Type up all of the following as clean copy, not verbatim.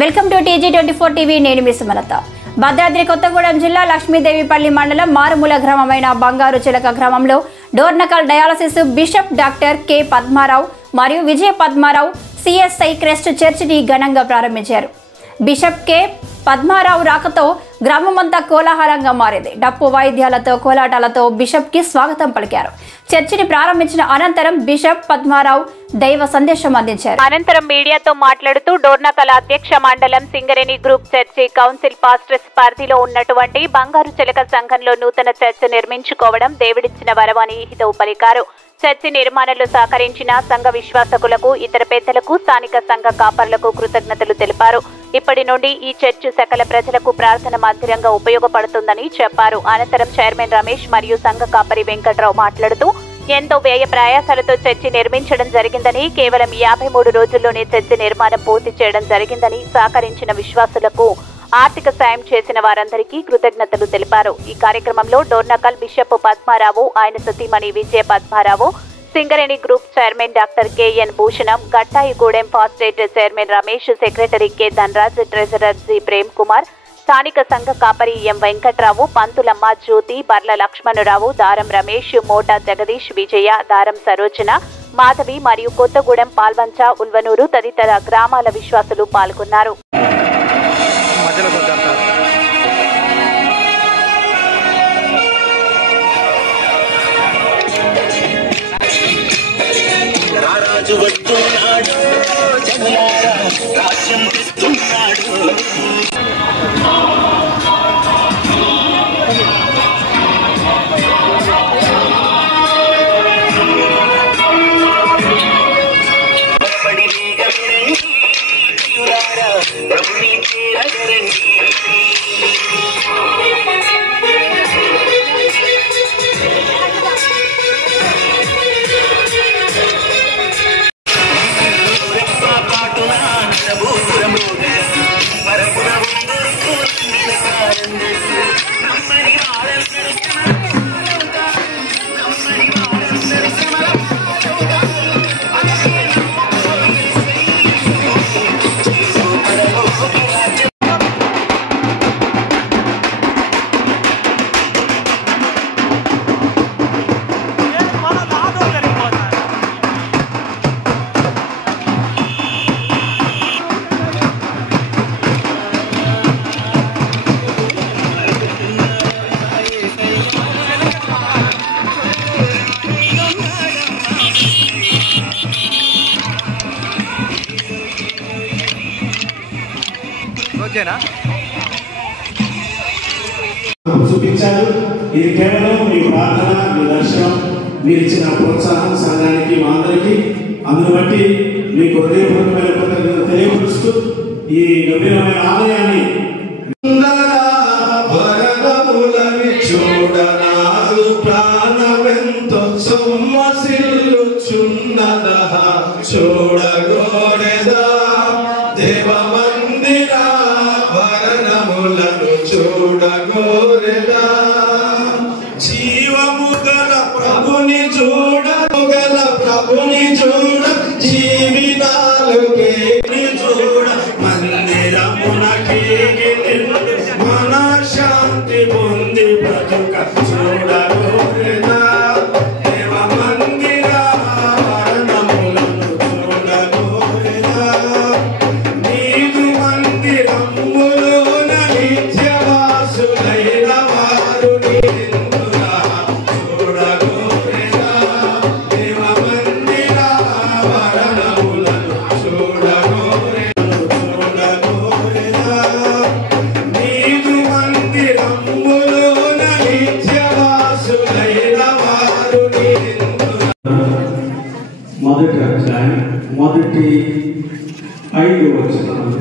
Welcome to TG24 TV. నేను మీ సుమలత. భద్రాద్రి కొత్తగూడెం జిల్లా లక్ష్మీదేవిపల్లి మండలం మారుమూల గ్రామమైన బంగారు చిలక గ్రామంలో Dornakal dialysis bishop doctor K Padmarao మరియు విజయ పద్మారావు CSI క్రెస్ట్ చర్చిని ఘనంగా ప్రారంభించారు. బిషప్ కె పద్మారావు రాకతో గ్రామమంతా కోలాహలంగా మారింది. డప్పు వాయిద్యాలతో కోలాటాలతో బిషప్ కి స్వాగతం పలికారు. చర్చిని ప్రారంభించిన అనంతరం బిషప్ పద్మారావు దైవ సందేశం అందించారు. అనంతరం మీడియాతో మాట్లాడుతూ డోర్నకల్ అధ్యక్ష మండలం Singareni group church council pastors పరిధిలో ఉన్నటువంటి బంగారు చిలక సంఘంలో నూతన చర్చి నిర్మించుకోవడం దేవుడిచ్చిన వరమని హితవు పలికారు. చర్చి నిర్మాణంలో సహకరించిన సంఘ విశ్వాసకులకు, ఇతర పెద్దలకు, స్థానిక సంఘ కాపర్లకు కృతజ్ఞతలు తెలిపారు. ఇప్పటి నుండి ఈ చర్చి సకల ప్రజలకు ప్రార్థన మందిరంగా ఉపయోగపడుతుందని చెప్పారు. అనంతరం చైర్మన్ రమేష్ మరియు సంఘ కాపరి వెంకట్రావు మాట్లాడుతూ ఎంతో వ్యయ ప్రయాసాలతో చర్చి నిర్మించడం జరిగిందని, కేవలం 53 రోజుల్లోనే చర్చి నిర్మాణం పూర్తి చేయడం జరిగిందని, సహకరించిన విశ్వాసులకు ఆర్థిక సాయం చేసిన వారందరికీ కృతజ్ఞతలు తెలిపారు. ఈ కార్యక్రమంలో డోర్నకల్ బిషప్ పద్మారావు, ఆయన సతీమణి Vijaya Padmarao, Singareni group chairman doctor KN Bhushanam, Gattaigudem pastorate chairman Ramesh, secretary K Dhanraj, treasurer G Prem Kumar, స్థానిక సంఘ కాపరి M వెంకట్రావు, పంతులమ్మ జ్యోతి, బర్ల లక్ష్మణరావు, దారం రమేష్, మోటా జగదీష్, విజయ, దారం సరోజన, మాధవి మరియు కొత్తగూడెం, పాల్వంచ, ఉల్వనూరు తదితర గ్రామాల విశ్వాసులు పాల్గొన్నారు. చూపించారు. ఇది కేవలం మీ ప్రార్థన, మీ దర్శనం, మీరు ఇచ్చిన ప్రోత్సాహం సంఘానికి, మా అందరికీ. అందును బట్టి మీకు హృదయపూర్వకమైన కృతజ్ఞతలు తెలియపరుస్తూ ఈ గంభీరమైన ఆలయాన్ని చూడనాదు ప్రాణమెంతో సొమ్మసిల్లుచున్నదహ చూడగోడెదా దేవ మందిర వరణములను చూడగోరెదా జీవము గల ప్రభుని చూడ జీవితాలుకే చూడ మందిరమునకి మన శాంతి పొంది బ్రతుక చూడగోరెదా దేవ మందిర వరణములను చూడగోరెదా నీదు మందిరములోన నిత్యవాసులైన వారు నిందురా చూడగోరెదా దేవ మందిర వరణములను చూడగోరెదా నీదు మందిరములోన నిత్యవాసులైన వారు నిందురా. మొదటి అధ్యాయం మొదటి 5 వచనాలు.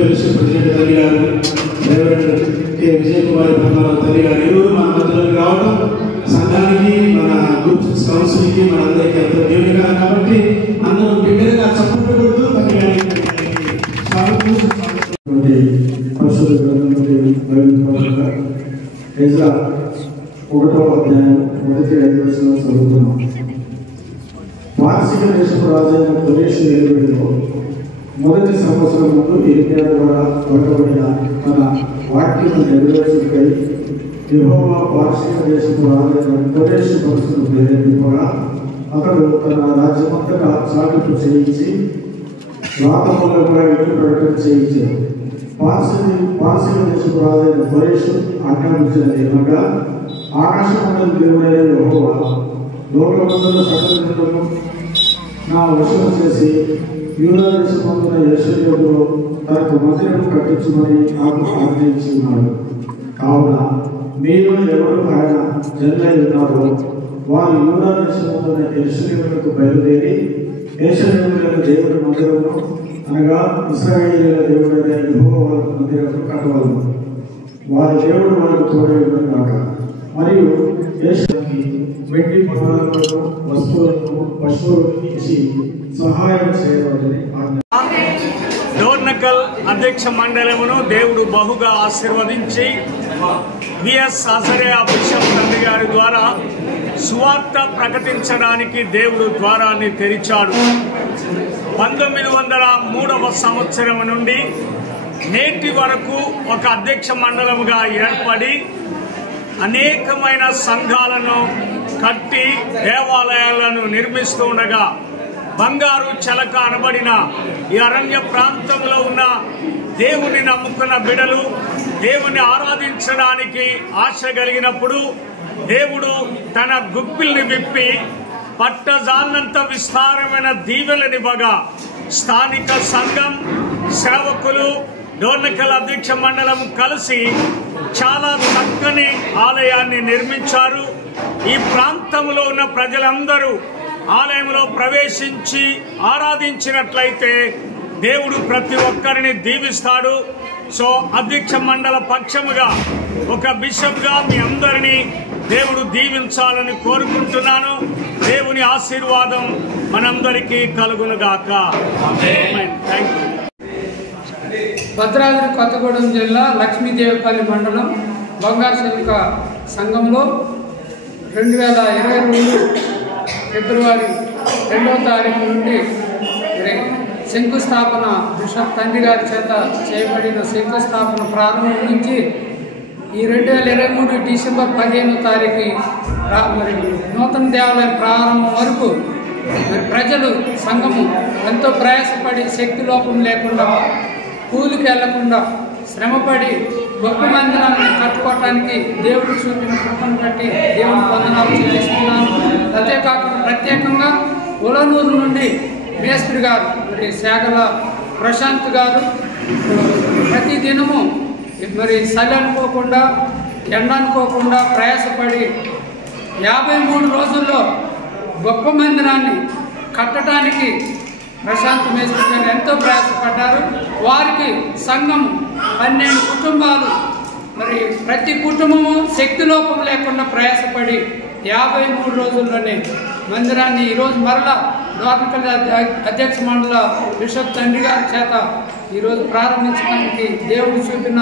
ప్రెసిడెంట్ తల్లి గారు, రెవరెండ్ K విజయ కుమార్ పద్మారావు తల్లి గారు ఇరువురు మన మధ్యలోకి రావడం సంఘానికి, మన గ్రూప్ కౌన్సిల్కి, మన అందరికీ ఎంతో దేవునిగా. కాబట్టి అందరూ బిగ్గరగా చప్పట్లు కొడుతూ తల్లి గారికి ఒకటో అధ్యాయం మొదటి 5 వచనాలు చదువుతున్నాం. పారసీక దేశపు రాజైన కొరేషు ఏలుబడిలో మొదటి సంవత్సరం ముందు ఇర్మియా ద్వారా పలకబడిన తన వాక్యము నెరవేర్చుకై యెహోవా పారసీక దేశపు రాజైన కొరేషు మనసును ప్రేరేపింపగా అతడు తన రాజ్యమంతటా చాటింపు చేయించి రాతమూలముగా ఇంటి ప్రకటన చేయించాడు. పారసీక దేశపు రాజైన కొరేషు ఆజ్ఞాపించినది ఏమనగా, ఆకాశమండలి దేవుడైన యెహోవా లోకమందుల సకల జనులను నా వశము చేసి యూదా దేశమందున యెరూషలేములో తనకు మందిరం కట్టించమని నాకు ఆజ్ఞయించున్నాడు. కావున మీరు ఎవరు ఆయన జనులై ఉన్నారో వారు యూదా దేశమందున యెరూషలేములకు బయలుదేరి యెరూషలేములోని దేవుడి మందిరమును అనగా ఇశ్రాయేలీయుల దేవుడైన యెహోవా మందిరమును కట్టవలెను. వారి దేవుడు వారికి తోడై ఉండను గాక. మరియు వెండి బంగారములను వస్తువులను పశువులను ఇచ్చి సహాయం చేయవలని డోర్నకల్ అధ్యక్ష మండలమును దేవుడు బహుగా ఆశీర్వదించి విఎస్ ఆచార్య బిషప్ తండ్రి గారి ద్వారా సువార్త ప్రకటించడానికి దేవుడు ద్వారాన్ని తెరిచాడు. 1903వ సంవత్సరం నుండి నేటి వరకు ఒక అధ్యక్ష మండలముగా ఏర్పడి అనేకమైన సంఘాలను కట్టి దేవాలయాలను నిర్మిస్తూ ఉండగా బంగారు చెలక అనబడిన ఈ అరణ్య ప్రాంతంలో ఉన్న దేవుని నమ్ముకున్న బిడలు దేవుని ఆరాధించడానికి ఆశ కలిగినప్పుడు దేవుడు తన గుప్పిల్ని విప్పి పట్టజాన్నంత విస్తారమైన దీవెలనివ్వగా స్థానిక సంఘం సేవకులు డోర్నకల్ అధ్యక్ష మండలం కలిసి చాలా చక్కని ఆలయాన్ని నిర్మించారు. ఈ ప్రాంతంలో ఉన్న ప్రజలందరూ ఆలయంలో ప్రవేశించి ఆరాధించినట్లయితే దేవుడు ప్రతి ఒక్కరిని దీవిస్తాడు. సో అధ్యక్ష మండల పక్షముగా ఒక బిషప్గా మీ అందరినీ దేవుడు దీవించాలని కోరుకుంటున్నాను. దేవుని ఆశీర్వాదం మనందరికీ కలుగునుగాక. Thank you. భద్రాద్రి కొత్తగూడెం జిల్లా లక్ష్మీదేవిపల్లి మండలం బంగారు చెలక సంఘంలో 2022 ఫిబ్రవరి 2వ తారీఖు నుండి శంకుస్థాపన బిషప్ తండ్రి గారి చేత చేయబడిన శంకుస్థాపన ప్రారంభం నుంచి ఈ 2023 డిసెంబర్ 15వ తారీఖు మరి నూతన దేవాలయం ప్రారంభం వరకు మరి ప్రజలు సంఘము ఎంతో ప్రయాసపడి శక్తి లోపం లేకుండా కూలికి వెళ్లకుండా శ్రమపడి గొప్ప మందిరాన్ని కట్టుకోవటానికి దేవుడు చూపిన కృపను బట్టి దేవుని వందనాలు చెల్లిస్తున్నాను. అంతేకాకుండా ప్రత్యేకంగా ఉలనూరు నుండి మేస్త్రి గారు మరి శాగల ప్రశాంత్ గారు ప్రతి దినము మరి చలి అనుకోకుండా ఎండ అనుకోకుండా ప్రయాసపడి 53 రోజుల్లో గొప్ప మందిరాన్ని కట్టడానికి ప్రశాంత్ మేస్త్రి గారు ఎంతో ప్రయాసపడ్డారు. వారికి సంఘం 12 కుటుంబాలు మరి ప్రతి కుటుంబము శక్తి లోపం లేకుండా ప్రయాసపడి 53 రోజుల్లోనే మందిరాన్ని ఈరోజు మరలా డోర్నకల్ అధ్యక్ష మండల బిషప్ తండ్రి గారి చేత ఈరోజు ప్రారంభించడానికి దేవుడు చూపిన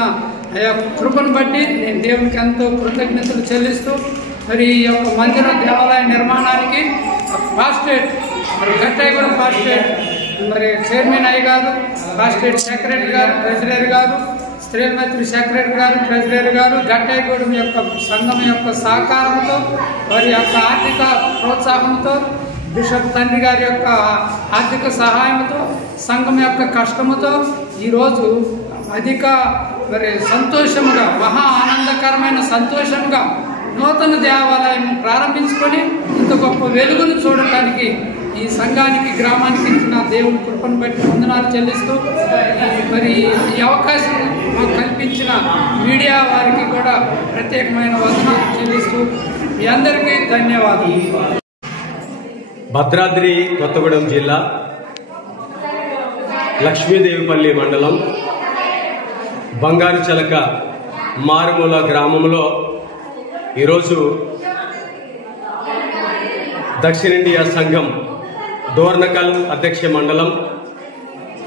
కృపను బట్టి నేను దేవునికి ఎంతో కృతజ్ఞతలు చెల్లిస్తూ మరి ఈ యొక్క మందిర దేవాలయ నిర్మాణానికి ఫాస్టేట్ మరి గట్టాయిగూడెం ఫాస్టేట్ మరి చైర్మన్ అయ్య గారు, ఫాస్టేట్ సెక్రటరీ గారు, ట్రెజరర్ గారు, స్త్రీలమైత్రి సెక్రటరీ గారు, ట్రెజరర్ గారు, గట్టాయిగూడెం యొక్క సంఘం యొక్క సహకారంతో వారి యొక్క ఆర్థిక ప్రోత్సాహంతో బిషప్ తండ్రి గారి యొక్క ఆర్థిక సహాయంతో సంఘం యొక్క కష్టముతో ఈరోజు అధిక మరి సంతోషముగా మహా ఆనందకరమైన సంతోషంగా నూతన దేవాలయం ప్రారంభించుకొని ఇంత గొప్ప వెలుగును చూడటానికి ఈ సంఘానికి గ్రామానికి ఇచ్చిన దేవుని కృపను బట్టి వందనాలు చెల్లిస్తూ మరి ఈ అవకాశం మాకు కల్పించిన మీడియా వారికి కూడా ప్రత్యేకమైన వందనాలు చెల్లిస్తూ మీ అందరికీ ధన్యవాదాలు. భద్రాద్రి కొత్తగూడెం జిల్లా లక్ష్మీదేవిపల్లి మండలం బంగారు చెలక మారుమూల గ్రామంలో ఈరోజు దక్షిణ ఇండియా సంఘం డోర్నకల్ అధ్యక్ష మండలం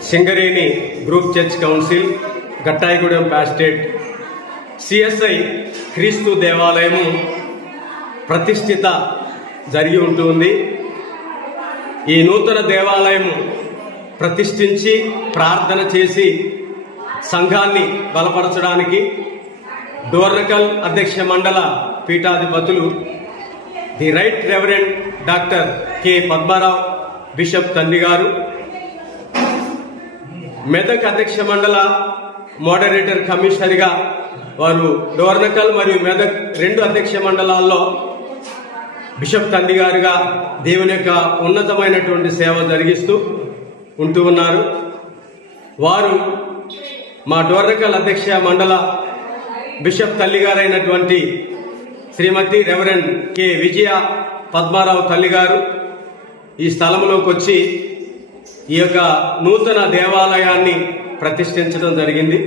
Singareni group church council Gattaigudem pastorate CSI క్రీస్తు దేవాలయము ప్రతిష్ఠిత జరిగి ఉంటుంది. ఈ నూతన దేవాలయం ప్రతిష్ఠించి ప్రార్థన చేసి సంఘాన్ని బలపరచడానికి డోర్నకల్ అధ్యక్ష మండల పీఠాధిపతులు the right reverend doctor K Padmarao bishop తండ్రి గారు, మెదక్ అధ్యక్ష మండల మోడరేటర్ కమిషనర్గా వారు డోర్నకల్ మరియు మెదక్ 2 అధ్యక్ష మండలాల్లో బిషప్ తండ్రి గారుగా దేవుని యొక్క ఉన్నతమైనటువంటి సేవ జరిగిస్తూ ఉంటూ ఉన్నారు. వారు మా డోర్నకల్ అధ్యక్ష మండల బిషప్ తల్లి గారైనటువంటి శ్రీమతి రెవరెండ్ కె విజయ పద్మారావు తల్లి గారు ఈ స్థలంలోకి వచ్చి ఈ యొక్క నూతన దేవాలయాన్ని ప్రతిష్ఠించడం జరిగింది.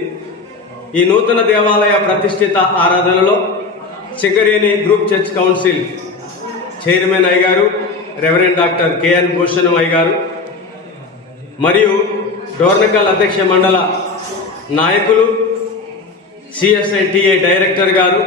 ఈ నూతన దేవాలయ ప్రతిష్ఠిత ఆరాధనలో Singareni group church council chairman అయ్యగారు రెవరెండ్ డాక్టర్ కెఎన్ భూషణం అయ్యగారు మరియు డోర్నకల్ అధ్యక్ష మండల నాయకులు సిఎస్ఐటిఏ డైరెక్టర్ గారు